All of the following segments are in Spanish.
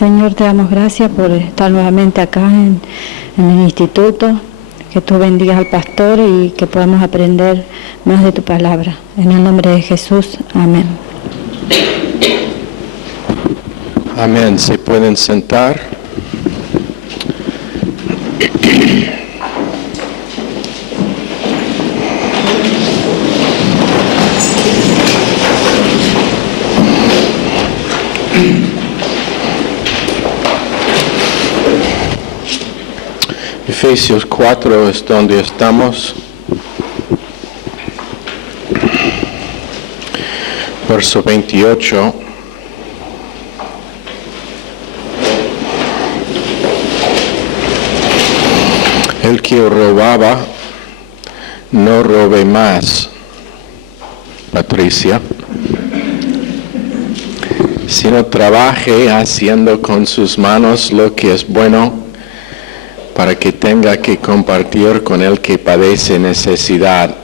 Señor, te damos gracias por estar nuevamente acá en el instituto, que tú bendigas al pastor y que podamos aprender más de tu palabra. En el nombre de Jesús, amén. Amén. ¿Se pueden sentar? Efesios 4 es donde estamos. Verso 28. El que robaba, no robe más. Patricia. Sino trabaje haciendo con sus manos lo que es bueno, para que tenga que compartir con el que padece necesidad.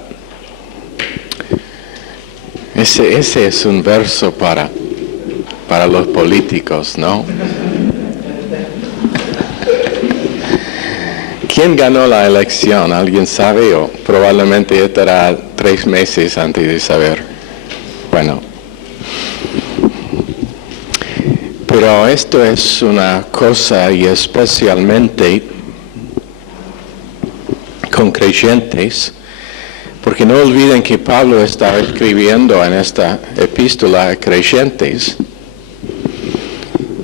Ese es un verso para los políticos, ¿no? ¿Quién ganó la elección? ¿Alguien sabe? O probablemente estará 3 meses antes de saber. Bueno. Pero esto es una cosa, y especialmente con creyentes, porque no olviden que Pablo está escribiendo en esta epístola a creyentes,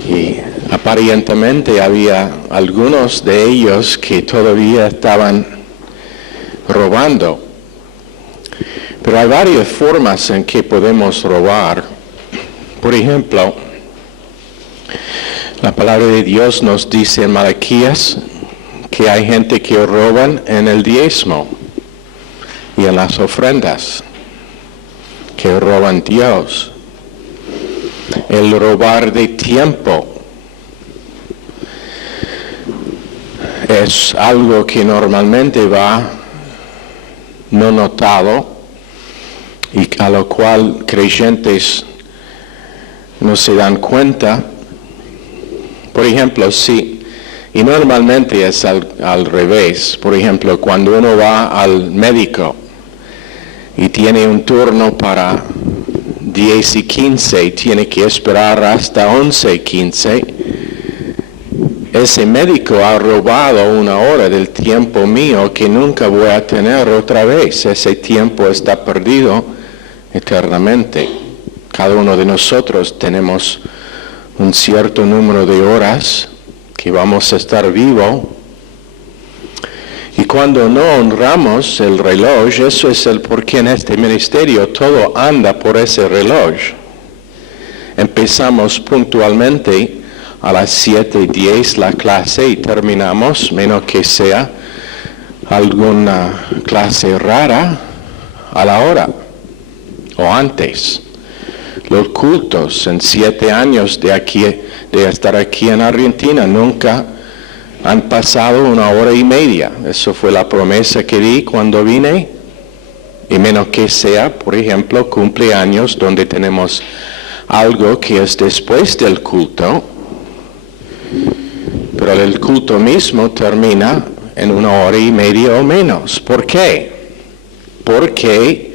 y aparentemente había algunos de ellos que todavía estaban robando. Pero hay varias formas en que podemos robar. Por ejemplo, la palabra de Dios nos dice en Malaquías que hay gente que roban en el diezmo y en las ofrendas, que roban Dios. El robar de tiempo es algo que normalmente va no notado y a lo cual creyentes no se dan cuenta. Por ejemplo, y normalmente es al revés. Por ejemplo, cuando uno va al médico y tiene un turno para 10:15 y tiene que esperar hasta 11:15, ese médico ha robado 1 hora del tiempo mío que nunca voy a tener otra vez. Ese tiempo está perdido eternamente. Cada uno de nosotros tenemos un cierto número de horas que vamos a estar vivo, y cuando no honramos el reloj, eso es el porqué en este ministerio todo anda por ese reloj. Empezamos puntualmente a las 7:10 la clase y terminamos, menos que sea alguna clase rara, a la hora o antes. Los cultos en 7 años de estar aquí en Argentina nunca han pasado 1 hora y media. Eso fue la promesa que di cuando vine. Y menos que sea, por ejemplo, cumpleaños donde tenemos algo que es después del culto. Pero el culto mismo termina en 1 hora y media o menos. ¿Por qué? Porque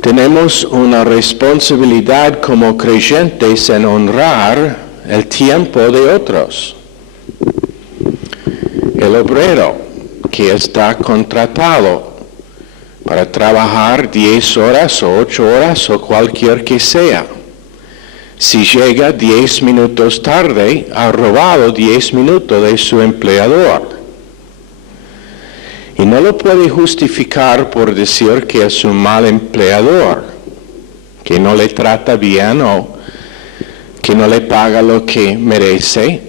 tenemos una responsabilidad como creyentes en honrar el tiempo de otros. El obrero que está contratado para trabajar 10 horas o 8 horas o cualquier que sea, si llega 10 minutos tarde, ha robado 10 minutos de su empleador. Y no lo puede justificar por decir que es un mal empleador, que no le trata bien o que no le paga lo que merece.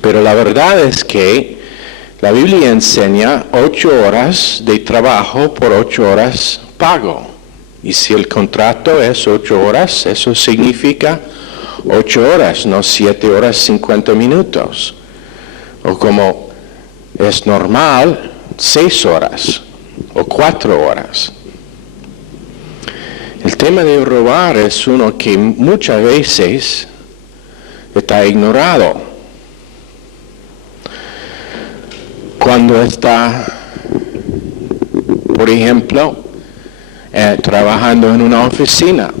Pero la verdad es que la Biblia enseña 8 horas de trabajo por 8 horas pago. Y si el contrato es 8 horas, eso significa 8 horas, no 7 horas 50 minutos. O como es normal, 6 horas o 4 horas. El tema de robar es uno que muchas veces está ignorado. Cuando está, por ejemplo, trabajando en una oficina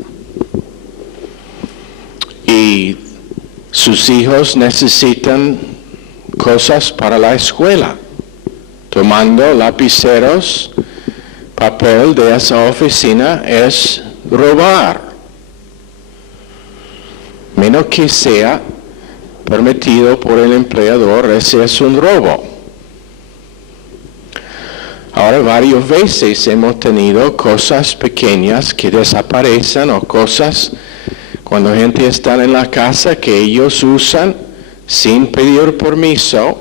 y sus hijos necesitan cosas para la escuela, tomando lapiceros, papel de esa oficina es robar, menos que sea permitido por el empleador, ese es un robo. Ahora, varias veces hemos tenido cosas pequeñas que desaparecen o cosas cuando gente está en la casa que ellos usan sin pedir permiso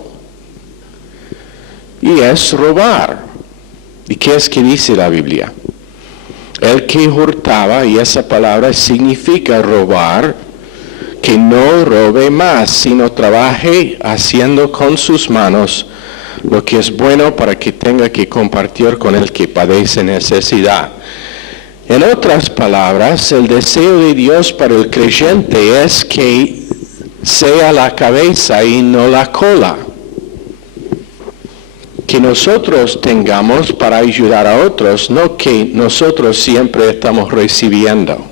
y es robar. ¿Y qué es que dice la Biblia? El que hurtaba, y esa palabra significa robar, que no robe más, sino trabaje haciendo con sus manos lo que es bueno para que tenga que compartir con el que padece necesidad. En otras palabras, el deseo de Dios para el creyente es que sea la cabeza y no la cola. Que nosotros tengamos para ayudar a otros, no que nosotros siempre estamos recibiendo.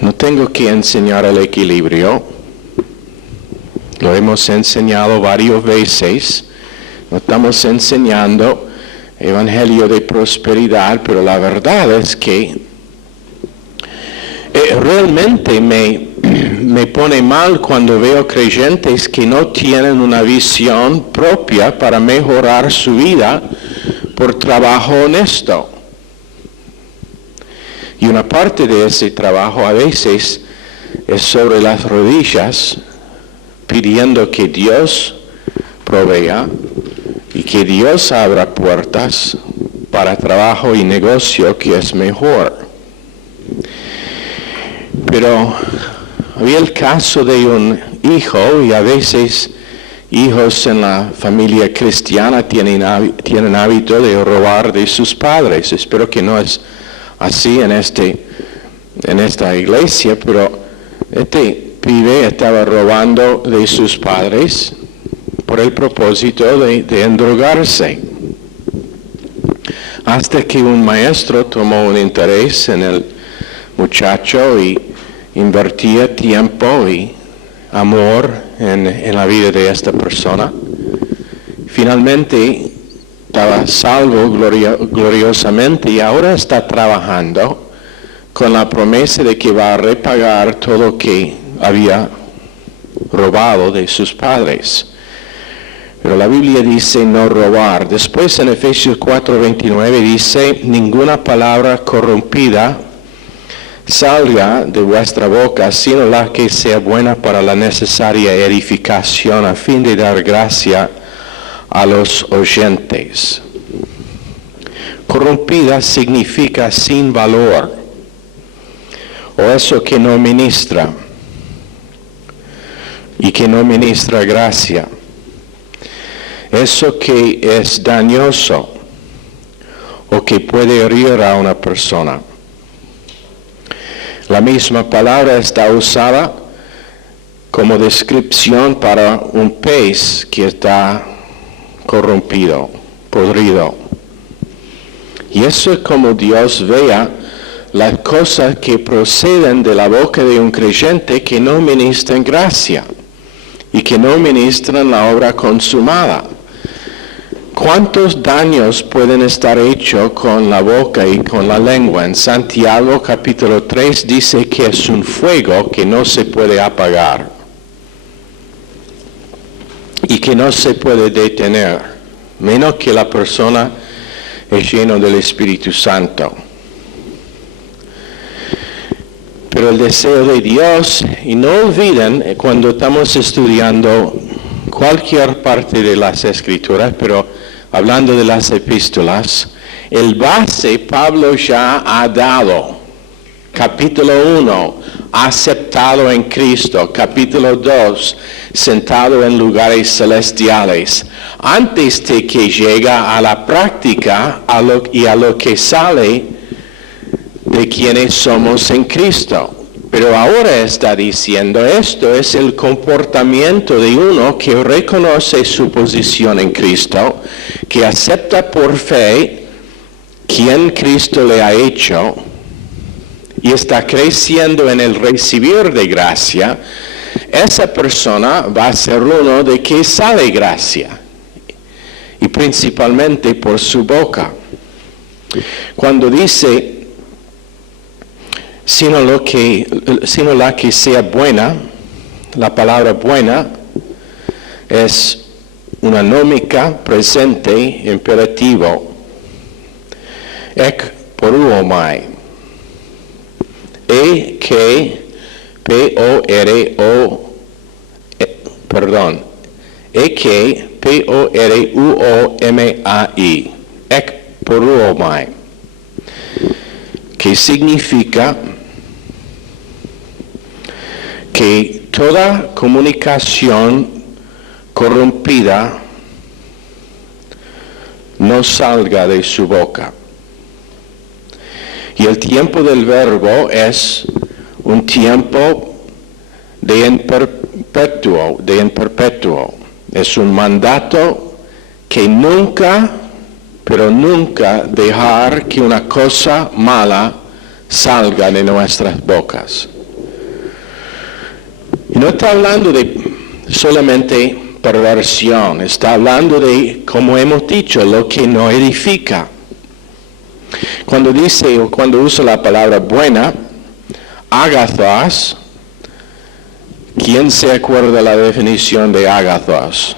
No tengo que enseñar el equilibrio. Lo hemos enseñado varias veces. No estamos enseñando evangelio de prosperidad, pero la verdad es que realmente me pone mal cuando veo creyentes que no tienen una visión propia para mejorar su vida por trabajo honesto. Y una parte de ese trabajo a veces es sobre las rodillas, pidiendo que Dios provea y que Dios abra puertas para trabajo y negocio que es mejor. Pero había el caso de un hijo, y a veces hijos en la familia cristiana tienen hábito de robar de sus padres. Espero que no es así en esta iglesia, pero este pibe estaba robando de sus padres por el propósito de endrogarse. Hasta que un maestro tomó un interés en el muchacho y invertía tiempo y amor en la vida de esta persona. Finalmente estaba salvo gloriosamente y ahora está trabajando con la promesa de que va a repagar todo lo que había robado de sus padres. Pero la Biblia dice no robar. Después en Efesios 4:29 dice, ninguna palabra corrompida salga de vuestra boca, sino la que sea buena para la necesaria edificación, a fin de dar gracia a los oyentes. Corrompida significa sin valor, o eso que no ministra, y que no ministra gracia. Eso que es dañoso, o que puede herir a una persona. La misma palabra está usada como descripción para un pez que está corrompido, podrido. Y eso es como Dios vea las cosas que proceden de la boca de un creyente que no ministran gracia y que no ministran la obra consumada. ¿Cuántos daños pueden estar hechos con la boca y con la lengua? En Santiago capítulo 3 dice que es un fuego que no se puede apagar y que no se puede detener, menos que la persona es llena del Espíritu Santo. Pero el deseo de Dios, y no olviden cuando estamos estudiando cualquier parte de las Escrituras, pero hablando de las epístolas, el base Pablo ya ha dado. Capítulo 1, aceptado en Cristo. Capítulo 2, sentado en lugares celestiales. Antes de que llega a la práctica a lo que sale de quienes somos en Cristo. Pero ahora está diciendo, esto es el comportamiento de uno que reconoce su posición en Cristo, que acepta por fe quien Cristo le ha hecho y está creciendo en el recibir de gracia. Esa persona va a ser uno de que sale gracia, y principalmente por su boca. Cuando dice, sino la que sea buena, la palabra buena es una nómica presente imperativo, ek poruomai, P-O-R-U-O-M-A-I, ek poruomai, que significa que toda comunicación corrompida no salga de su boca. Y el tiempo del verbo es un tiempo de en perpetuo. Es un mandato que nunca, pero nunca dejar que una cosa mala salga de nuestras bocas. Y no está hablando de solamente perversión, está hablando de, como hemos dicho, lo que no edifica. Cuando dice o cuando usa la palabra buena, agathos, ¿quién se acuerda de la definición de agathos?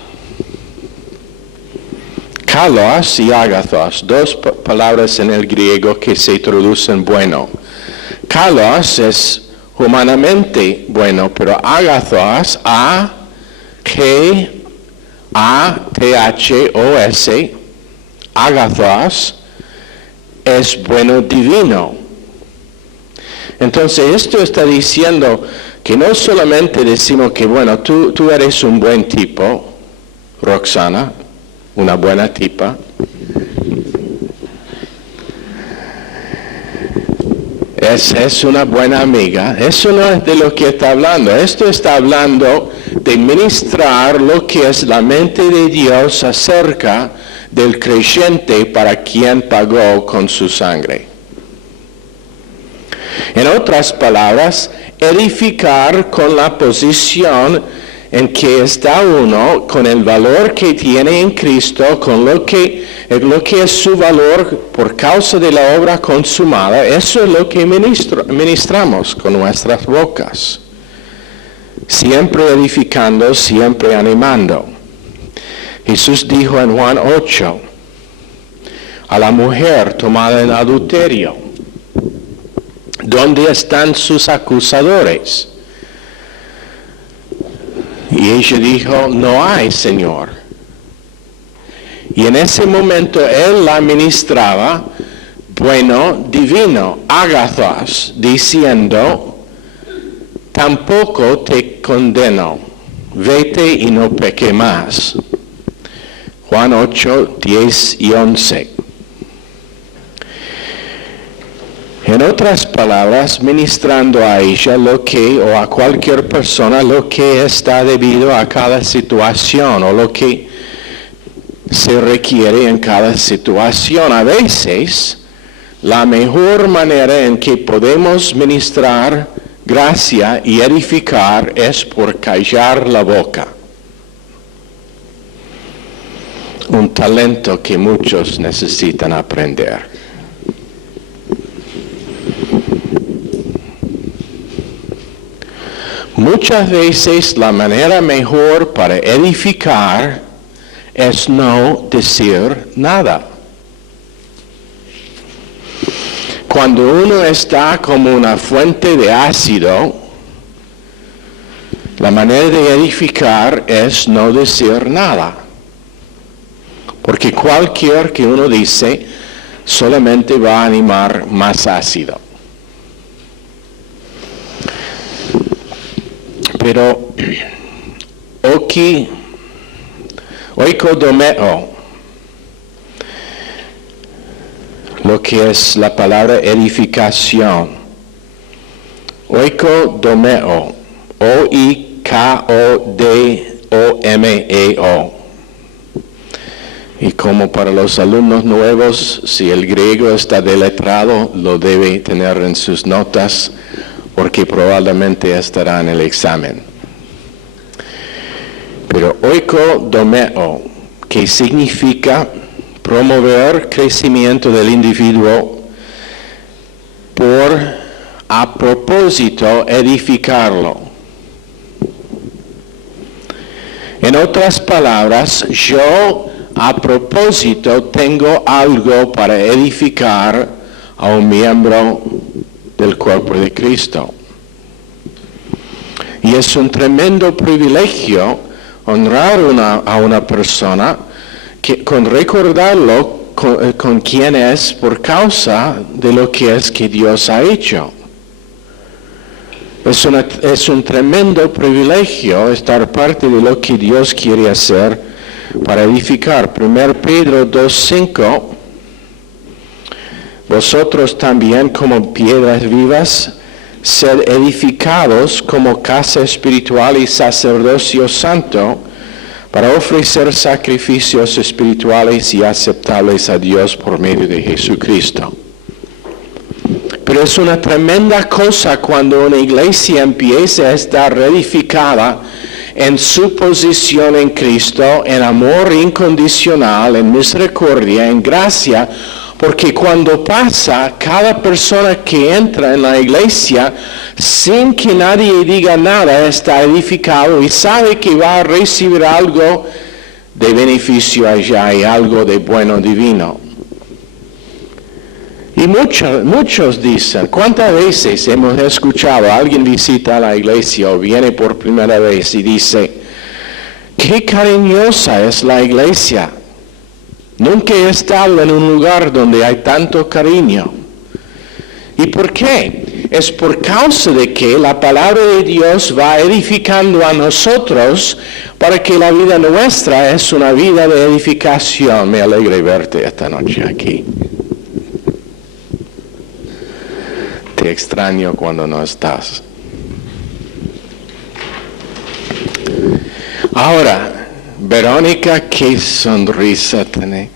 Kalos y agathos, dos palabras en el griego que se traducen bueno. Kalos es humanamente bueno, pero agathos, A-G-A-T-H-O-S, agathos, es bueno divino. Entonces esto está diciendo que no solamente decimos que, bueno, tú eres un buen tipo, Roxana, una buena tipa. Es una buena amiga. Eso no es de lo que está hablando. Esto está hablando de ministrar lo que es la mente de Dios acerca del creyente para quien pagó con su sangre. En otras palabras, edificar con la posición en que está uno, con el valor que tiene en Cristo, con lo que es su valor por causa de la obra consumada. Eso es lo que ministramos con nuestras bocas. Siempre edificando, siempre animando. Jesús dijo en Juan 8, a la mujer tomada en adulterio, ¿dónde están sus acusadores? Y ella dijo, no hay, Señor. Y en ese momento él la ministraba, bueno, divino, agathos, diciendo, tampoco te condeno, vete y no peque más. Juan 8, 10 y 11. En otras palabras, ministrando a ella o a cualquier persona lo que está debido a cada situación o lo que se requiere en cada situación. A veces, la mejor manera en que podemos ministrar gracia y edificar es por callar la boca. Un talento que muchos necesitan aprender. Muchas veces la manera mejor para edificar es no decir nada. Cuando uno está como una fuente de ácido, la manera de edificar es no decir nada. Porque cualquier que uno dice solamente va a animar más ácido. Pero oikodomeo, lo que es la palabra edificación, Oikodomeo, Oikodomeo. Y como para los alumnos nuevos, si el griego está deletrado, lo debe tener en sus notas, porque probablemente estará en el examen. Pero oikodomeo, que significa promover crecimiento del individuo por, a propósito, edificarlo. En otras palabras, yo a propósito tengo algo para edificar a un miembro del cuerpo de Cristo. Y es un tremendo privilegio honrar a una persona con recordarlo con quién es por causa de lo que es que Dios ha hecho. Es un tremendo privilegio estar parte de lo que Dios quiere hacer para edificar. 1 Pedro 2:5, vosotros también como piedras vivas, sed edificados como casa espiritual y sacerdocio santo, para ofrecer sacrificios espirituales y aceptables a Dios por medio de Jesucristo. Pero es una tremenda cosa cuando una iglesia empieza a estar reedificada en su posición en Cristo, en amor incondicional, en misericordia, en gracia, porque cuando pasa, cada persona que entra en la iglesia, sin que nadie diga nada, está edificado y sabe que va a recibir algo de beneficio allá y algo de bueno divino. Y muchos dicen, ¿cuántas veces hemos escuchado a alguien visita la iglesia o viene por primera vez y dice, qué cariñosa es la iglesia? Nunca he estado en un lugar donde hay tanto cariño. ¿Y por qué? Es por causa de que la palabra de Dios va edificando a nosotros para que la vida nuestra es una vida de edificación. Me alegra verte esta noche aquí. Te extraño cuando no estás. Ahora, Verónica, qué sonrisa tiene.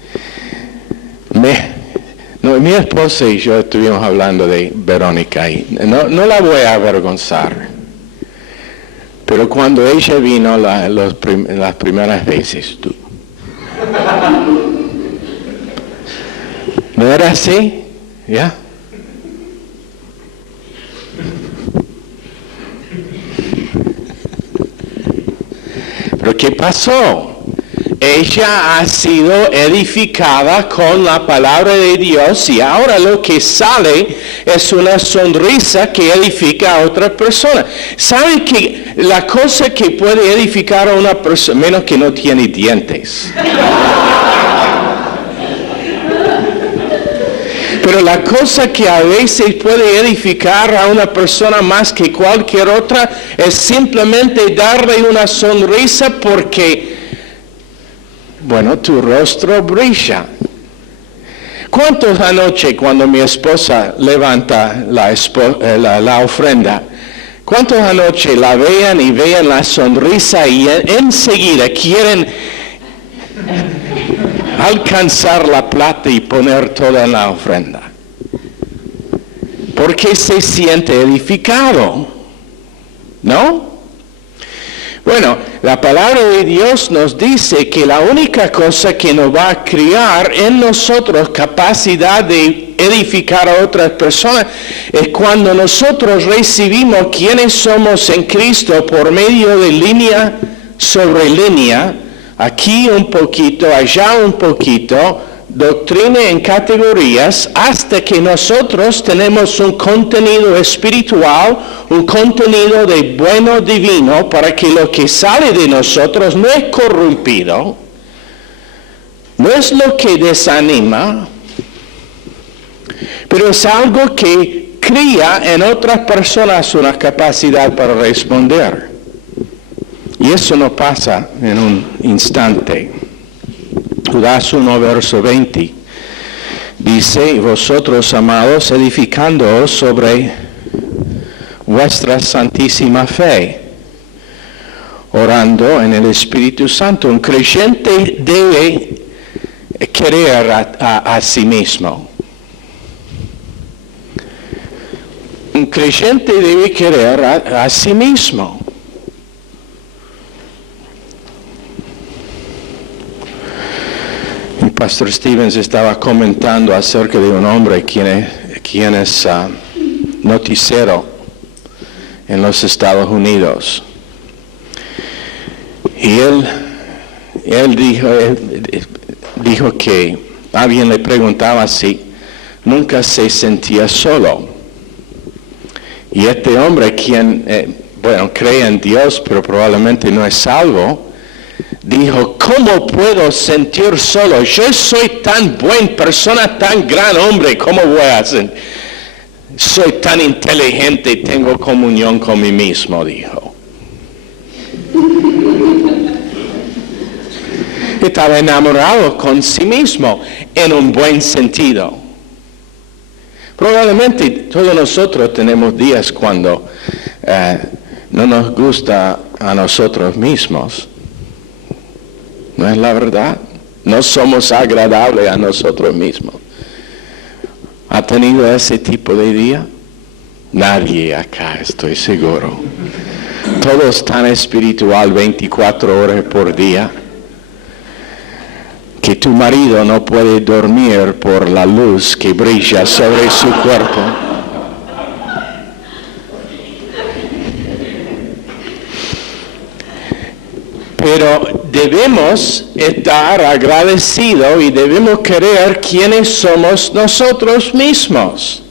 Mi esposa y yo estuvimos hablando de Verónica y no la voy a avergonzar. Pero cuando ella vino las primeras veces, tú. ¿No era así? ¿Ya? Pero ¿qué pasó? Ella ha sido edificada con la palabra de Dios y ahora lo que sale es una sonrisa que edifica a otra persona. ¿Sabe que la cosa que puede edificar a una persona, menos que no tiene dientes? Pero la cosa que a veces puede edificar a una persona más que cualquier otra es simplemente darle una sonrisa porque, bueno, tu rostro brilla. ¿Cuántos anoche cuando mi esposa levanta la ofrenda, cuántos anoche la vean y vean la sonrisa y enseguida quieren alcanzar la plata y poner toda en la ofrenda? Porque se siente edificado, ¿no? Bueno, la palabra de Dios nos dice que la única cosa que nos va a crear en nosotros capacidad de edificar a otras personas es cuando nosotros recibimos quiénes somos en Cristo por medio de línea sobre línea, aquí un poquito, allá un poquito, doctrina en categorías, hasta que nosotros tenemos un contenido espiritual, un contenido de bueno divino, para que lo que sale de nosotros no es corrompido, no es lo que desanima, pero es algo que cría en otras personas una capacidad para responder. Y eso no pasa en un instante. Judas 1, verso 20, dice, vosotros, amados, edificándoos sobre vuestra santísima fe, orando en el Espíritu Santo. Un creyente debe querer a sí mismo. Un creyente debe querer a sí mismo. El pastor Stevens estaba comentando acerca de un hombre quien es noticiero en los Estados Unidos. Y él dijo que alguien le preguntaba si nunca se sentía solo. Y este hombre, quien, cree en Dios, pero probablemente no es salvo, dijo, ¿cómo puedo sentir solo? Yo soy tan buena persona, tan gran hombre, ¿cómo voy a hacer? Soy tan inteligente y tengo comunión con mí mismo, dijo. Estaba enamorado con sí mismo en un buen sentido. Probablemente todos nosotros tenemos días cuando no nos gusta a nosotros mismos. ¿No es la verdad? No somos agradables a nosotros mismos. ¿Ha tenido ese tipo de día? Nadie acá, estoy seguro. Todos tan espiritual 24 horas por día que tu marido no puede dormir por la luz que brilla sobre su cuerpo. Pero debemos estar agradecidos y debemos querer quiénes somos nosotros mismos.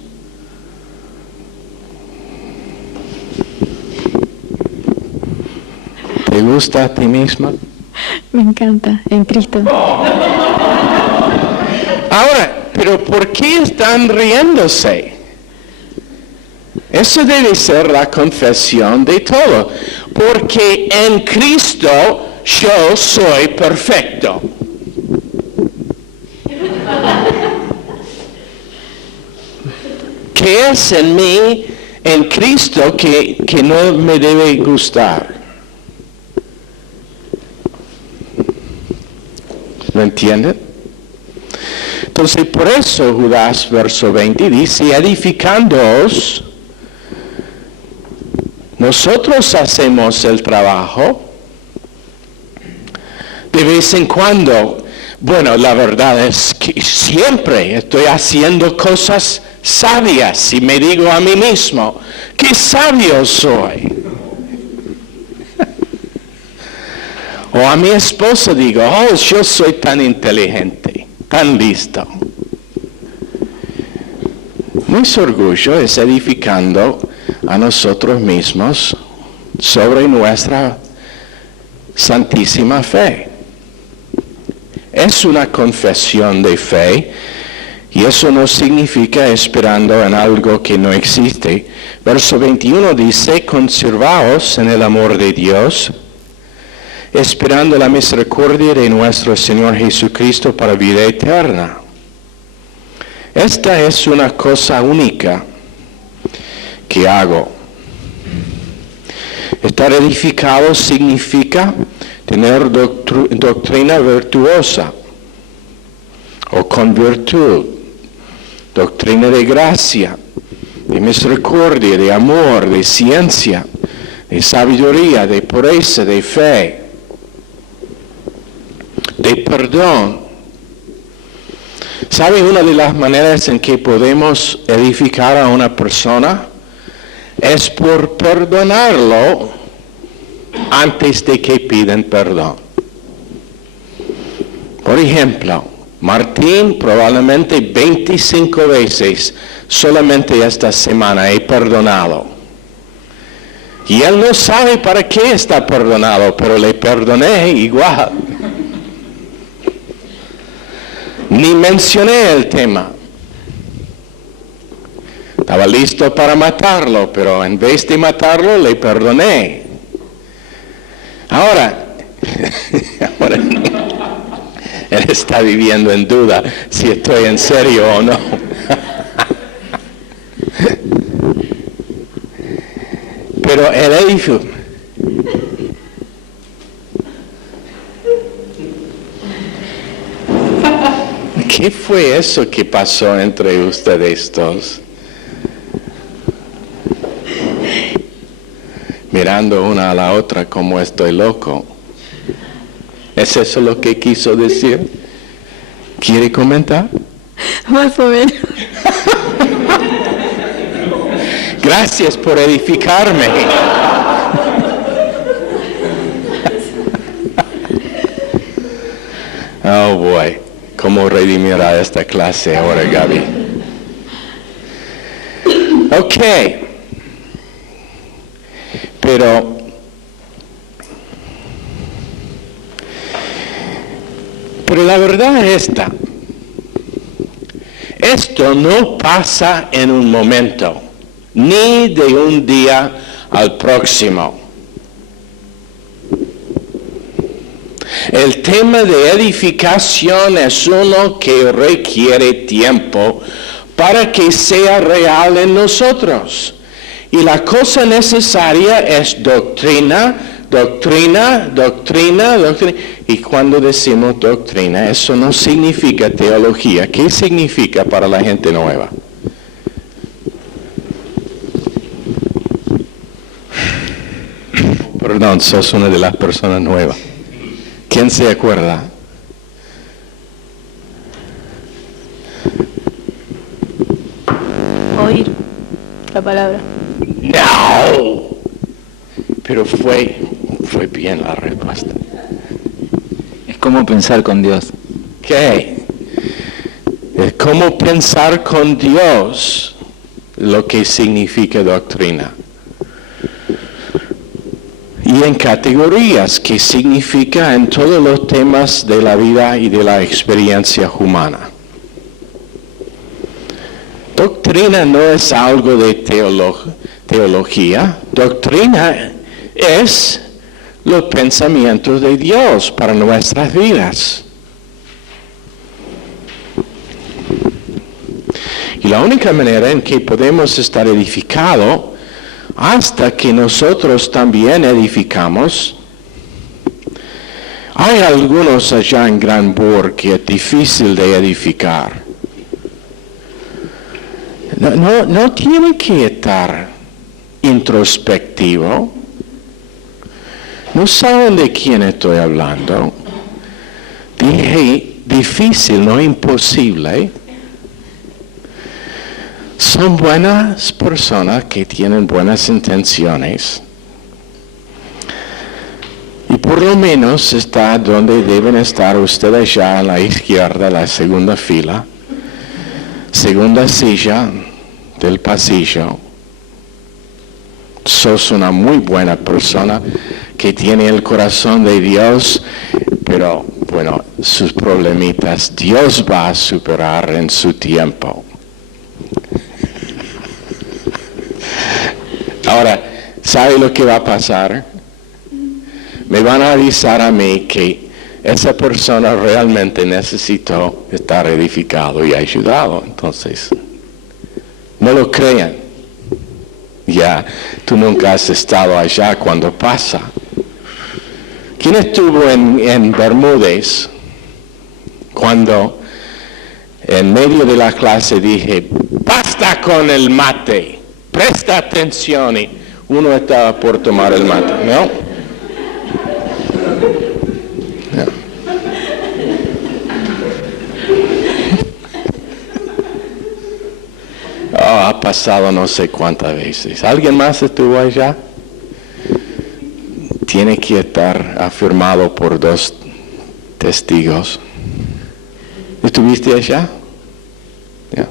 ¿Te gusta a ti misma? Me encanta, en Cristo. Ahora, ¿pero por qué están riéndose? Eso debe ser la confesión de todo. Porque en Cristo yo soy perfecto. ¿Qué es en mí, en Cristo, que no me debe gustar? ¿Lo entienden? Entonces, por eso Judas, verso 20, dice, edificándoos, nosotros hacemos el trabajo, de vez en cuando. Bueno, la verdad es que siempre estoy haciendo cosas sabias y me digo a mí mismo, ¡qué sabio soy! O a mi esposa digo, oh, yo soy tan inteligente, tan listo. Nuestro orgullo es edificando a nosotros mismos sobre nuestra santísima fe. Es una confesión de fe y eso no significa esperando en algo que no existe. Verso 21 dice, conservaos en el amor de Dios, esperando la misericordia de nuestro Señor Jesucristo para vida eterna. Esta es una cosa única que hago. Estar edificado significa tener doctrina virtuosa o con virtud, doctrina de gracia, de misericordia, de amor, de ciencia, de sabiduría, de pureza, de fe, de perdón. ¿Sabe una de las maneras en que podemos edificar a una persona? Es por perdonarlo antes de que pidan perdón. Por ejemplo, Martín probablemente 25 veces solamente esta semana he perdonado. Y él no sabe para qué está perdonado, pero le perdoné igual. Ni mencioné el tema. Estaba listo para matarlo, pero en vez de matarlo, le perdoné. Ahora él está viviendo en duda si estoy en serio o no. pero el edificio... ¿Qué fue eso que pasó entre ustedes dos? Mirando una a la otra como estoy loco. ¿Es eso lo que quiso decir? ¿Quiere comentar? Más o menos. Gracias por edificarme. Oh boy, ¿cómo redimir a esta clase ahora, Gaby? Ok, pero la verdad es esta. Esto no pasa en un momento, ni de un día al próximo. El tema de edificación es uno que requiere tiempo para que sea real en nosotros. Y la cosa necesaria es doctrina. Y cuando decimos doctrina, eso no significa teología. ¿Qué significa para la gente nueva? Perdón, sos una de las personas nuevas. ¿Quién se acuerda? Oír la palabra. No. Pero fue bien la respuesta. Es como pensar con Dios. ¿Qué? Es como pensar con Dios lo que significa doctrina. Y en categorías que significa en todos los temas de la vida y de la experiencia humana. Doctrina no es algo de teología. Doctrina es los pensamientos de Dios para nuestras vidas. Y la única manera en que podemos estar edificados hasta que nosotros también edificamos. Hay algunos allá en Granbury que es difícil de edificar. No tiene que estar introspectivo. No saben de quién estoy hablando. Dije difícil, no imposible. Son buenas personas que tienen buenas intenciones. Y por lo menos está donde deben estar ustedes ya a la izquierda, la segunda fila, segunda silla del pasillo. Sos una muy buena persona que tiene el corazón de Dios, pero bueno, sus problemitas Dios va a superar en su tiempo. Ahora, ¿sabe lo que va a pasar? Me van a avisar a mí que esa persona realmente necesitó estar edificado y ayudado. Entonces, no lo crean. Ya, tú nunca has estado allá cuando pasa. ¿Quién estuvo en Bermúdez cuando en medio de la clase dije, basta con el mate? Presta atención, y uno estaba por tomar el mate, ¿no? No. Oh, ha pasado no sé cuántas veces. ¿Alguien más estuvo allá? Tiene que estar afirmado por 2 testigos. ¿Estuviste allá? Yeah.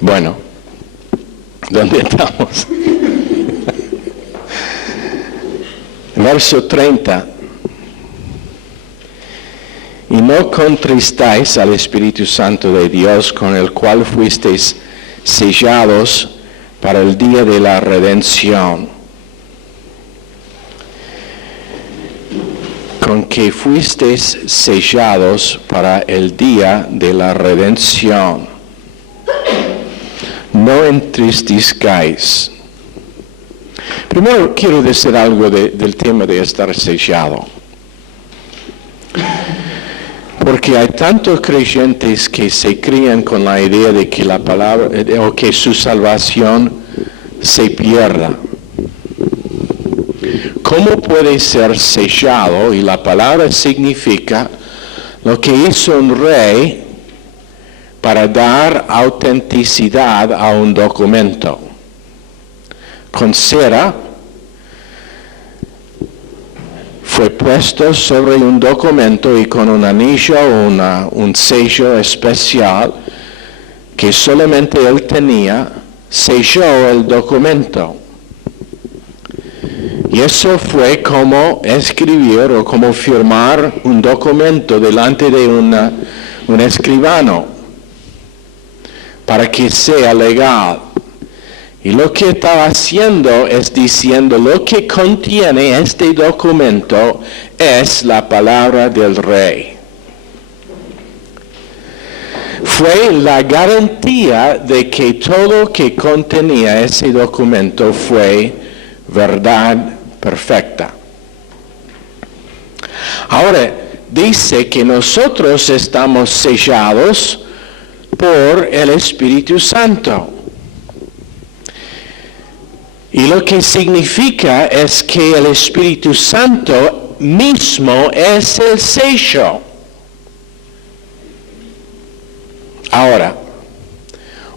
Bueno. ¿Dónde estamos? Verso 30. Y no contristáis al Espíritu Santo de Dios, con el cual fuisteis sellados para el día de la redención. Con que fuisteis sellados para el día de la redención. No entristezcáis Primero quiero decir algo del tema de estar sellado. Porque hay tantos creyentes que se crían con la idea de que la palabra, o que su salvación se pierda. ¿Cómo puede ser sellado? Y la palabra significa lo que hizo un rey para dar autenticidad a un documento. Con cera fue puesto sobre un documento y con un anillo o un sello especial que solamente él tenía, selló el documento. Y eso fue como escribir o como firmar un documento delante de un escribano para que sea legal. Y lo que estaba haciendo es diciendo lo que contiene este documento es la palabra del rey. Fue la garantía de que todo lo que contenía ese documento fue verdad perfecta. Ahora, dice que nosotros estamos sellados por el Espíritu Santo. Y lo que significa es que el Espíritu Santo mismo es el sello. Ahora,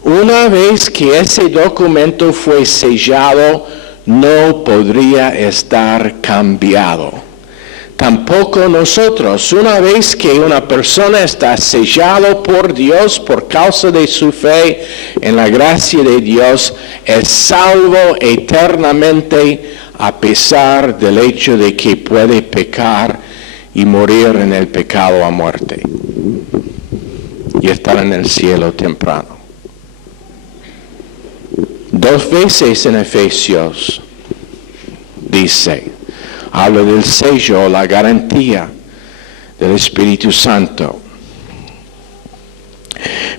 una vez que ese documento fue sellado, no podría estar cambiado. Tampoco nosotros, una vez que una persona está sellado por Dios por causa de su fe en la gracia de Dios, es salvo eternamente a pesar del hecho de que puede pecar y morir en el pecado a muerte y estar en el cielo temprano. 2 veces en Efesios dice, habla del sello, la garantía del Espíritu Santo.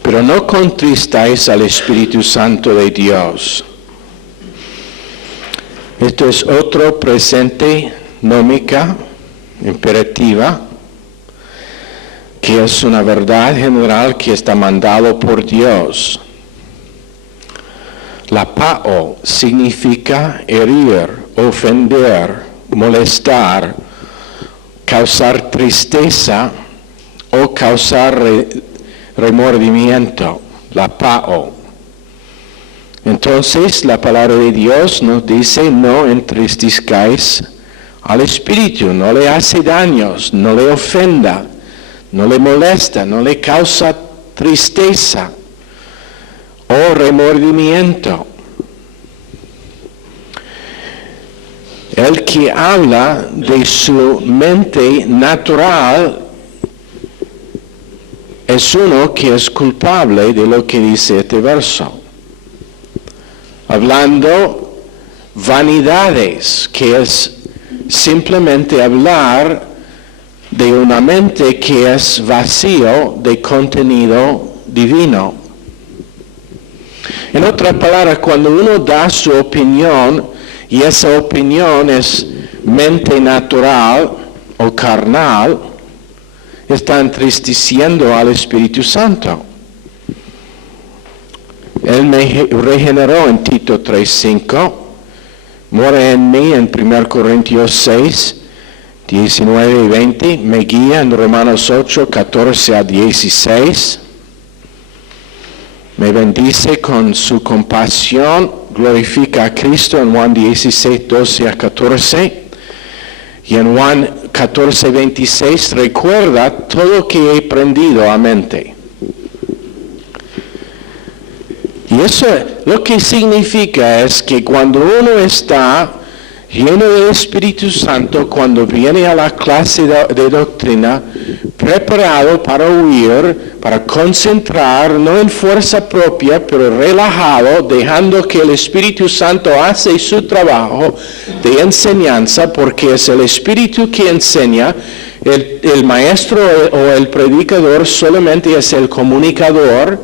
Pero no contristáis al Espíritu Santo de Dios. Esto es otro presente nómica, imperativa, que es una verdad general que está mandado por Dios. La pao significa herir, ofender, molestar, causar tristeza o causar remordimiento, la pao. Entonces la palabra de Dios nos dice no entristezcáis al Espíritu, no le hace daños, no le ofenda, no le molesta, no le causa tristeza o remordimiento. El que habla de su mente natural es uno que es culpable de lo que dice este verso. Hablando vanidades, que es simplemente hablar de una mente que es vacío de contenido divino. En otras palabras, cuando uno da su opinión, y esa opinión es mente natural o carnal, está entristeciendo al Espíritu Santo. Él me regeneró en Tito 3:5, mora en mí en 1 Corintios 6, 19 y 20, me guía en Romanos 8, 14 a 16, me bendice con su compasión, glorifica a Cristo en Juan 16, 12 a 14, y en Juan 14, 26 recuerda todo lo que he aprendido a mente. Y eso lo que significa es que cuando uno está lleno del Espíritu Santo, cuando viene a la clase de doctrina, preparado para oír, para concentrar, no en fuerza propia, pero relajado, dejando que el Espíritu Santo hace su trabajo de enseñanza, porque es el Espíritu que enseña, el maestro o el predicador solamente es el comunicador,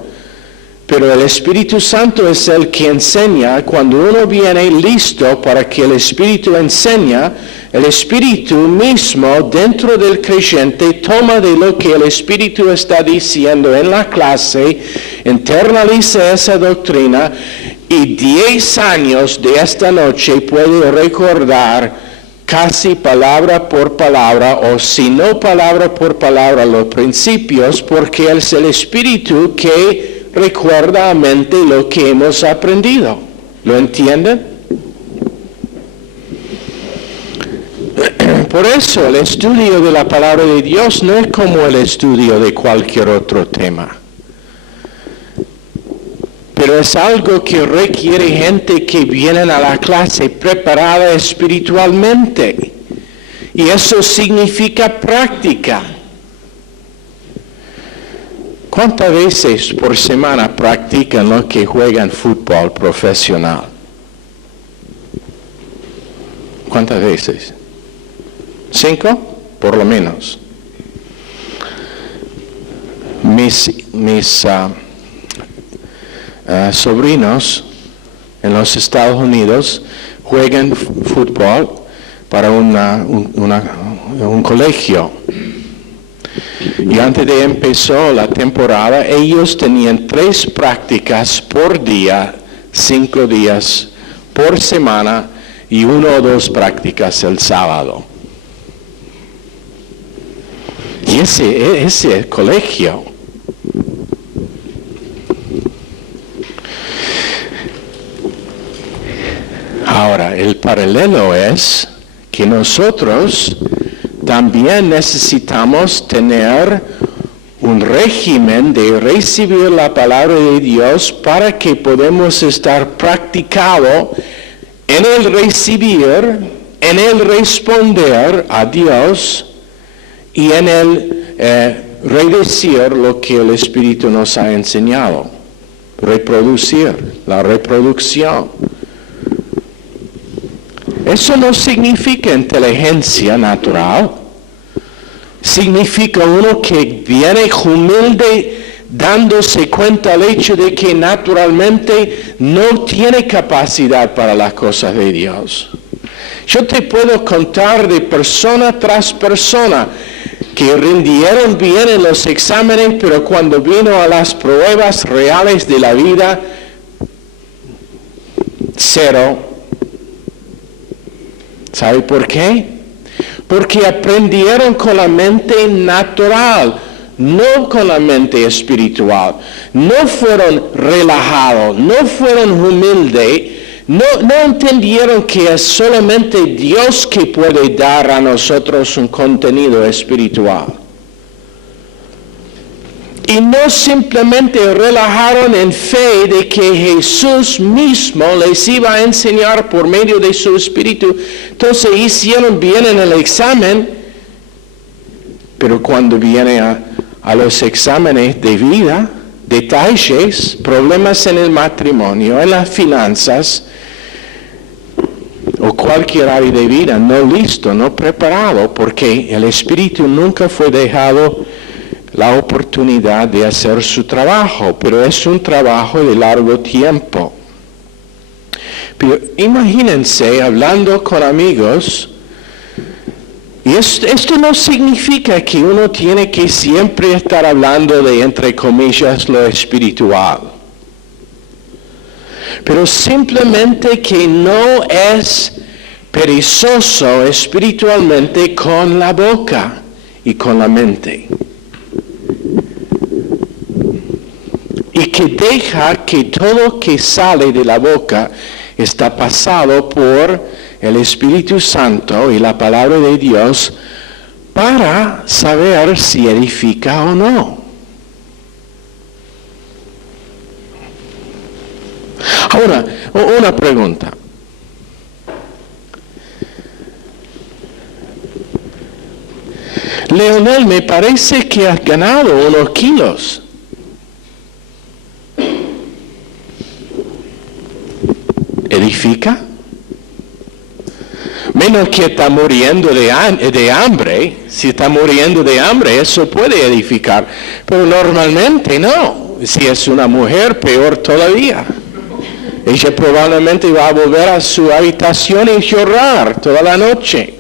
Pero el Espíritu Santo es el que enseña. Cuando uno viene listo para que el Espíritu enseña, el Espíritu mismo dentro del creyente toma de lo que el Espíritu está diciendo en la clase, internaliza esa doctrina y 10 años de esta noche puede recordar casi palabra por palabra, o si no palabra por palabra, los principios, porque es el Espíritu que recuerda a mente lo que hemos aprendido. ¿Lo entienden? Por eso el estudio de la palabra de Dios no es como el estudio de cualquier otro tema. Pero es algo que requiere gente que viene a la clase preparada espiritualmente. Y eso significa práctica. ¿Cuántas veces por semana practican los que juegan fútbol profesional? ¿Cuántas veces? 5, por lo menos. Mis sobrinos en los Estados Unidos juegan fútbol para un colegio. Y antes de empezar la temporada, ellos tenían 3 prácticas por día, 5 días por semana y 1 o 2 prácticas el sábado. Y ese es el colegio. Ahora, el paralelo es que nosotros también necesitamos tener un régimen de recibir la palabra de Dios para que podamos estar practicado en el recibir, en el responder a Dios y en el redecir lo que el Espíritu nos ha enseñado. Reproducir, la reproducción. Eso no significa inteligencia natural. Significa uno que viene humilde dándose cuenta del hecho de que naturalmente no tiene capacidad para las cosas de Dios. Yo te puedo contar de persona tras persona que rindieron bien en los exámenes, pero cuando vino a las pruebas reales de la vida, 0. ¿Sabe por qué? Porque aprendieron con la mente natural, no con la mente espiritual. No fueron relajados, no fueron humildes, no entendieron que es solamente Dios que puede dar a nosotros un contenido espiritual. Y no simplemente relajaron en fe de que Jesús mismo les iba a enseñar por medio de su Espíritu. Entonces hicieron bien en el examen, pero cuando viene a los exámenes de vida, detalles, problemas en el matrimonio, en las finanzas, o cualquier área de vida, no listo, no preparado, porque el Espíritu nunca fue dejado la oportunidad de hacer su trabajo, pero es un trabajo de largo tiempo. Pero imagínense hablando con amigos, y esto no significa que uno tiene que siempre estar hablando de, entre comillas, lo espiritual, pero simplemente que no es perezoso espiritualmente con la boca y con la mente. Y que deja que todo que sale de la boca está pasado por el Espíritu Santo y la palabra de Dios para saber si edifica o no. Ahora, una pregunta. Leonel, me parece que has ganado unos kilos. ¿Edifica? Menos que está muriendo de hambre. Si está muriendo de hambre, eso puede edificar. Pero normalmente no. si es una mujer, peor todavía. Ella probablemente va a volver a su habitación y llorar toda la noche.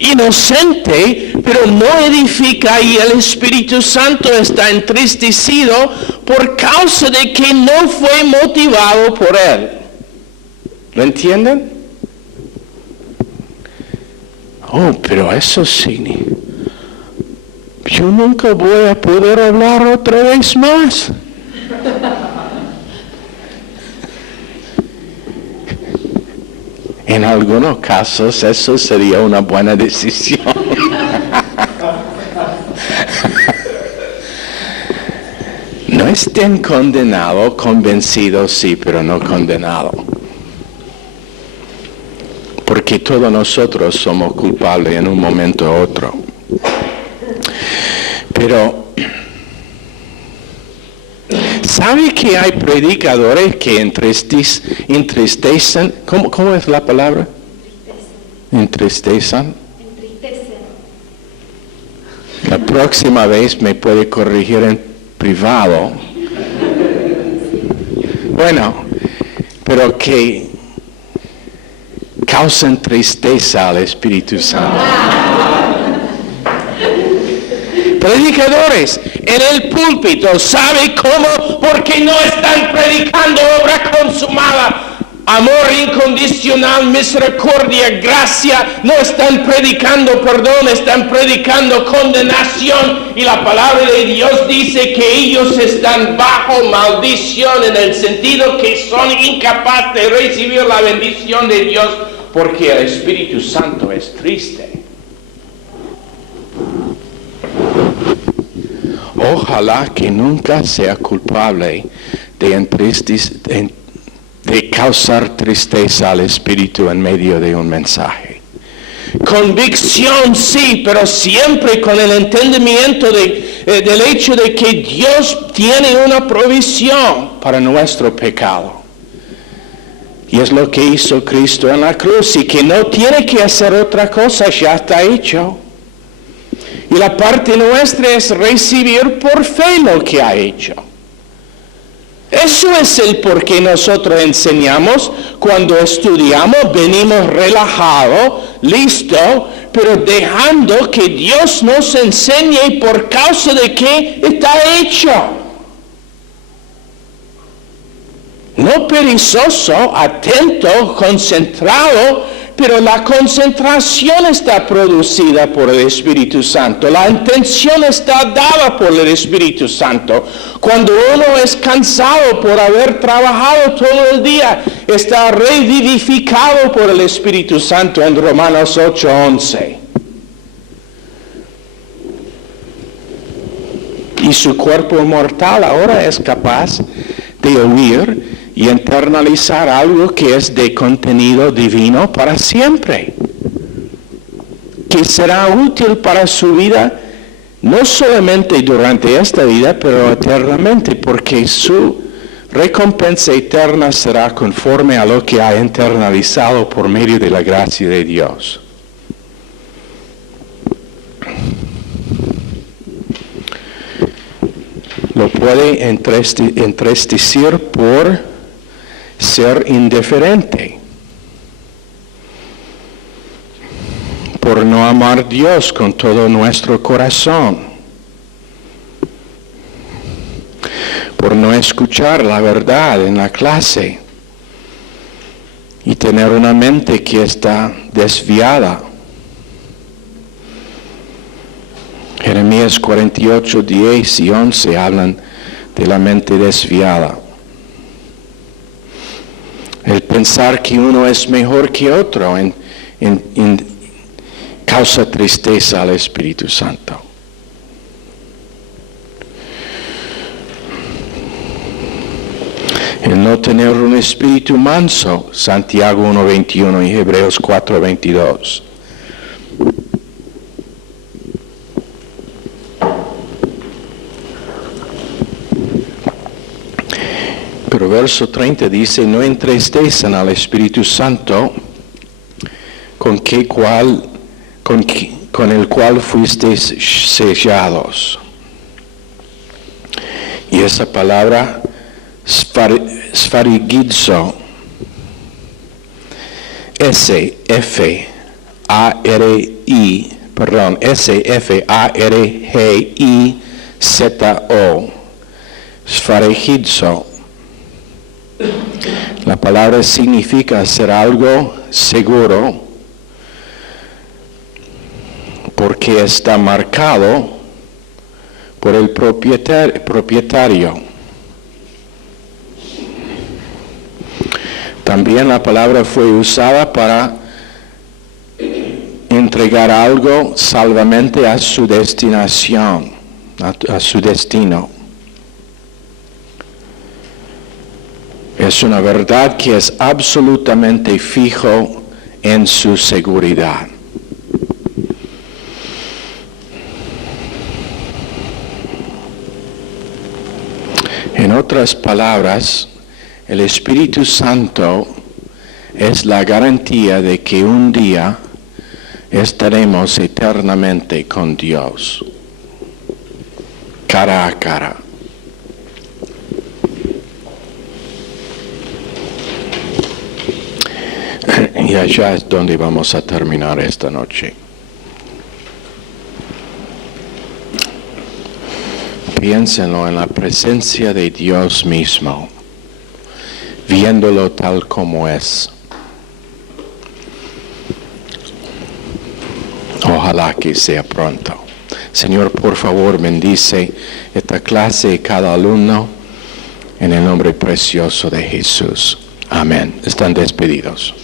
Inocente, pero no edifica, y el Espíritu Santo está entristecido por causa de que no fue motivado por él. ¿Lo entienden? Oh, pero eso sí. Yo nunca voy a poder hablar otra vez más. En algunos casos eso sería una buena decisión. No estén condenados, convencidos sí, pero no condenados. Porque todos nosotros somos culpables en un momento u otro. Pero, ¿sabe que hay predicadores que entristecen? ¿Cómo es la palabra? Entristecen. La próxima vez me puede corregir en privado. Bueno, pero que causan tristeza al Espíritu Santo. Predicadores en el púlpito, ¿sabe cómo? Porque no están predicando obra consumada, amor incondicional, misericordia, gracia. No están predicando perdón, están predicando condenación. Y la palabra de Dios dice que ellos están bajo maldición, en el sentido que son incapaces de recibir la bendición de Dios, porque el Espíritu Santo es triste. Ojalá que nunca sea culpable de causar tristeza al Espíritu en medio de un mensaje. Convicción sí, pero siempre con el entendimiento del hecho de que Dios tiene una provisión para nuestro pecado. Y es lo que hizo Cristo en la cruz, y que no tiene que hacer otra cosa, ya está hecho. Y la parte nuestra es recibir por fe lo que ha hecho. Eso es el por qué nosotros enseñamos. Cuando estudiamos, venimos relajados, listos, pero dejando que Dios nos enseñe por causa de que está hecho. No perezoso, atento, concentrado, pero la concentración está producida por el Espíritu Santo. La intención está dada por el Espíritu Santo. Cuando uno es cansado por haber trabajado todo el día, está revivificado por el Espíritu Santo en Romanos 8:11. Y su cuerpo mortal ahora es capaz de oír y internalizar algo que es de contenido divino para siempre, que será útil para su vida, no solamente durante esta vida, pero eternamente, porque su recompensa eterna será conforme a lo que ha internalizado por medio de la gracia de Dios. Lo puede entristecer por ser indiferente, por no amar a Dios con todo nuestro corazón, por no escuchar la verdad en la clase y tener una mente que está desviada. Jeremías 48, 10 y 11 hablan de la mente desviada. El pensar que uno es mejor que otro causa tristeza al Espíritu Santo. El no tener un espíritu manso, Santiago 1:21 y Hebreos 4:22. Pero verso 30 dice, no entristezcan al Espíritu Santo, con con el cual fuisteis sellados. Y esa palabra, sfarigizo, S-F-A-R-I-Z-O, sfarigizo. La palabra significa hacer algo seguro, porque está marcado por el propietario. También la palabra fue usada para entregar algo salvamente a su destinación, a su destino. Es una verdad que es absolutamente fijo en su seguridad. En otras palabras, el Espíritu Santo es la garantía de que un día estaremos eternamente con Dios, cara a cara. Y allá es donde vamos a terminar esta noche. Piénsenlo en la presencia de Dios mismo, viéndolo tal como es. Ojalá que sea pronto. Señor, por favor, bendice esta clase y cada alumno en el nombre precioso de Jesús. Amén. Están despedidos.